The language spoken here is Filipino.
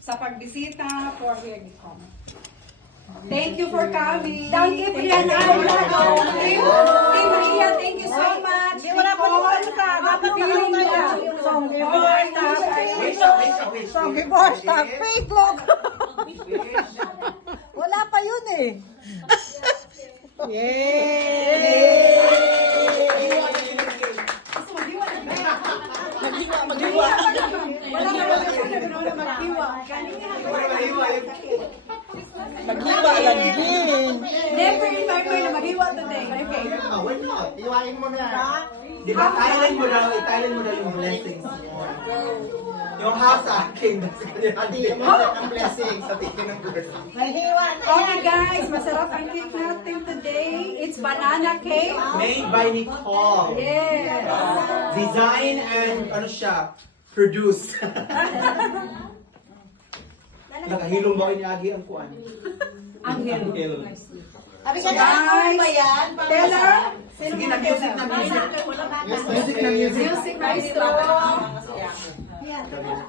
sa pagbisita for here. Thank you for coming. Thank you, Brianna. Hey, Maria, thank you so much. Hindi, wala pa naman ka. Dapat Feeling nakaluto ka. ka. Songgy Songgy bar stock. Fake look. Wala pa yun eh. Yay! Maghiwa. Wala na wala maghiwa. Maghiwa lang din. Never in my mind na maghiwa today. Okay. Why not? Iwain mo na. Di ba, Thailand mo daw yung blessings mo. Yung half sa akin. Hindi mo ang blessing sa tingin ng blessing. Maghiwa na Okay guys, masarap ang cake natin today. It's banana cake. Made by Nicole. Yes. Design and, ano siya, produce. Nakahilong ba ni Agi ang kuan? Angel. Sabi ka na, ano ba yan? Tell her. Sige na, music na music. Music na music. Music maestro.